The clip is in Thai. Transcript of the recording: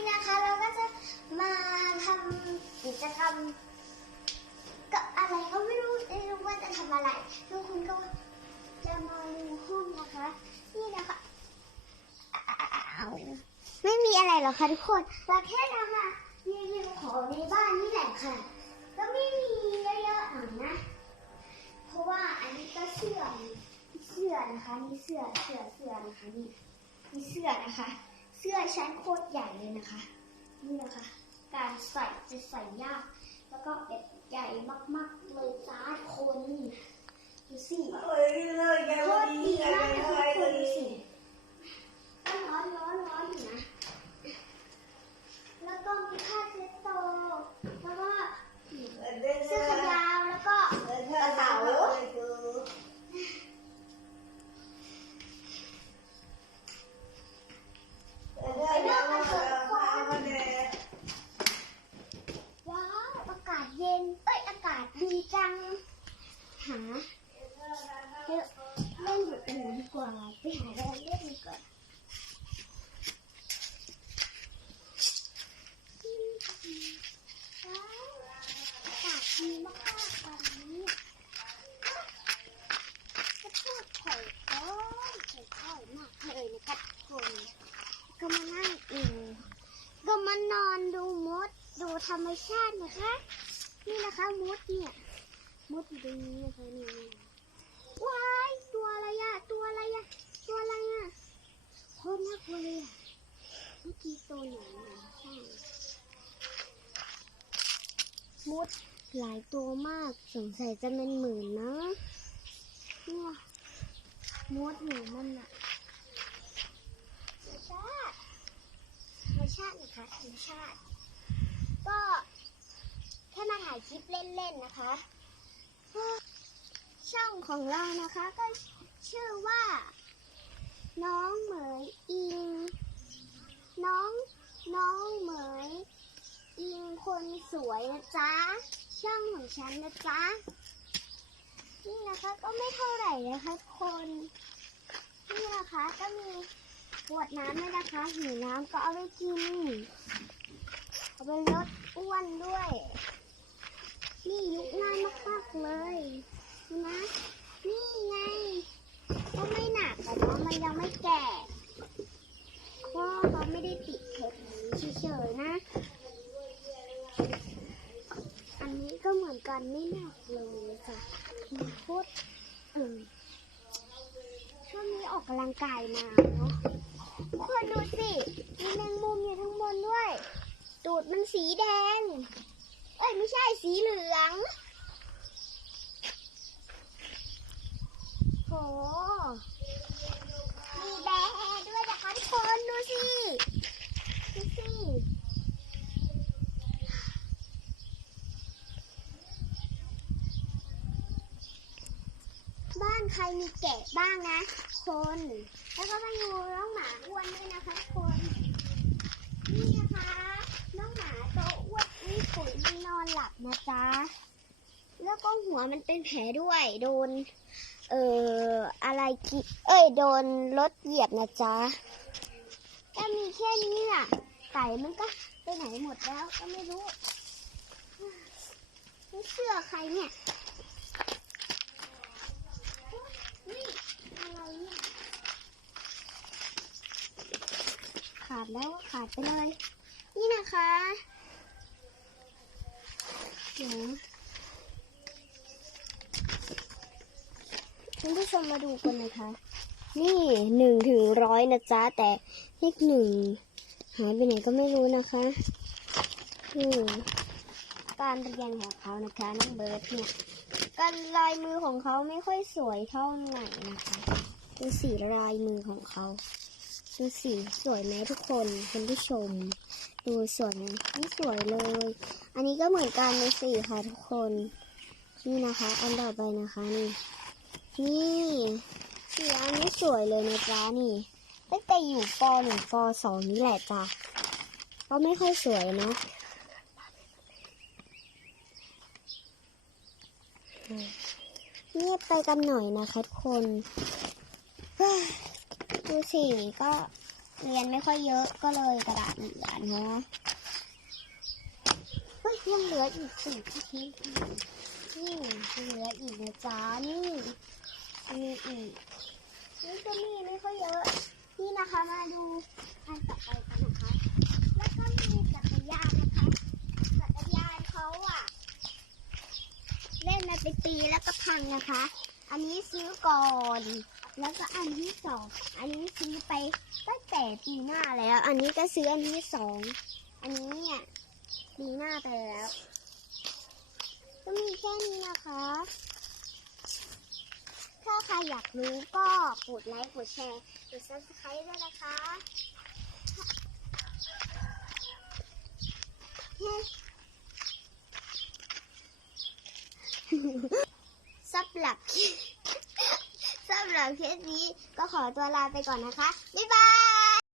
นี้นะคะ เราก็จะมาทำกิจกรรมกับอะไรก็ไม่รู้ไม่รู้ว่าจะทำอะไรทุกคนก็จะมาดูห้องนะคะ นี่นะคะไม่มีอะไรหรอกค่ะทุกคนเราแค่จะมารีวิวของในบ้านนี่แหละค่ะ ก็ไม่มีเยอะๆหน่อยนะ เพราะว่าอันนี้ก็เสื้อมเสื้อนะคะนี่เสื้อเสื้อเสื้อนะคะนี่นี่เสื้อนะคะ เสื้อชั้นโคตรใหญ่เลยนะคะ นี่นะคะ การใส่จะใส่ยาก แล้วก็แบบใหญ่มากๆเลยจ้าทุกคนดูสิโคตรดีมากเลยทุกคนดูสิก็ร้อนร้อนร้อนอยู่นะาเล่นอื่นดีกว่าไปหาอะไรเล่นดีกว่าว้าวอากาศดีมากๆวันนี้จะพูดถอยก้อยถอยก้อยมากเลยนะคะทุกคนก็มานั่งเองก็มานอนดูมดดูธรรมชาตินะคะ นี่นะคะมดเนี่ย มดอยู่ตรงนี้นะคะนี่ว้ายตัวอะไรอะตัวอะไรอะตัวอะไรอะโคตรน่ากลัวเลยอะเมื่อกี้ตัวไหนอะใช่มดหลายตัวมากสงสัยจะเป็นหมื่นนะเนี่ยมดหนูมันอะชาติธรรมชาตินะคะธรรมชาติ ก็แค่มาถ่ายคลิปเล่นๆนะคะ ช่องของเรานะคะก็ชื่อว่า น้องเหมยอิง น้องน้องเหมยอิงคนสวยนะจ๊ะ ช่องของฉันนะจ๊ะนี่นะคะก็ไม่เท่าไหร่นะคะคนนี่นะคะก็มีขวดน้ำด้วยนะคะหิวน้ำก็เอาไปกินเอาไปลดอ้วนด้วย นี่ยุกง่ายมากๆเลยนะ นี่ไง ก็ไม่หนักแต่ว่ามันยังไม่แก่เพราะเขาไม่ได้ติดเทปนี้เฉยๆนะ อันนี้ก็เหมือนกันไม่หนักเลยค่ะมันโคตรเออช่วงนี้ออกกำลังกายมาเนาะคนดูสิมีแมงมุมอยู่ทั้งบนด้วย ตูดมันสีแดง เอ้ยไม่ใช่สีเหลืองโห มีแบร์ด้วยนะคะทุกคนดูสิ ดูสิ บ้านใครมีแกะบ้างนะ คน แล้วก็มาดูน้องหมาอ้วนด้วยนะคะคน นี่นะคะน้องหมาตัวอ้วนนี่ปุ๋ยมันนอนหลับนะจ๊ะแล้วก็หัวมันเป็นแผลด้วย โดน เอ่ออะไรกิเอ้ยโดนรถเหยียบนะจ๊ะก็มีแค่นี้น่ะไก่มันก็ไปไหนหมดแล้วก็ไม่รู้นี่เสื้อใครเนี่ย นี่อะไรเนี่ย ขาด แล้วขาดไปเลย นี่นะคะคุณผู้ชมมาดูกันนะคะ นี่หนึ่งถึงร้อยนะจ๊ะ แต่เลขหนึ่งหายไปไหนก็ไม่รู้นะคะนี่การเรียนของเขานะคะน้องเบิร์ดเนี่ยการลายมือของเขาไม่ค่อยสวยเท่าไหร่นะคะดูสีลายมือของเขา ดูสีสวยไหมทุกคนคุณผู้ชม ดูสวยไหมไม่สวยเลย อันนี้ก็เหมือนกันเลยสีค่ะทุกคนนี่นะคะ อันต่อไปนะคะนี่นี่สีอันนี้สวยเลยนะจ๊ะนี่ตั้งแต่อยู่ปหนึ่งปสองนี่แหละจ้ะก็ไม่ค่อยสวยเนาะเงียบไปกันหน่อยนะคะทุกคน ดูสิก็เรียนไม่ค่อยเยอะก็เลยกระดาษเหลือเนาะเฮ้ยยังเหลืออีกสี่ทีนี่เหลืออีกนะจ๊ะนี่มีอีกนี่ก็มีไม่ค่อยเยอะนี่นะคะมาดูอันต่อไปกันนะคะ แล้วก็มีจักรยานนะคะจักรยานเขาอะเล่นมาเป็นปีแล้วก็พังนะคะ อันนี้ซื้อก่อน แล้วก็อันที่สอง อันนี้ซื้อไปตั้งแต่ปีหน้าแล้ว อันนี้ก็ซื้ออันที่สอง อันนี้เนี่ยปีหน้าไปแล้ว ก็มีแค่นี้นะคะ ถ้าใครอยากรู้ก็กดไลค์กดแชร์กด subscribe ด้วยนะคะสำ หรับสำหรับเคสนี้ก็ขอตัวลาไปก่อนนะคะ บ๊ายบาย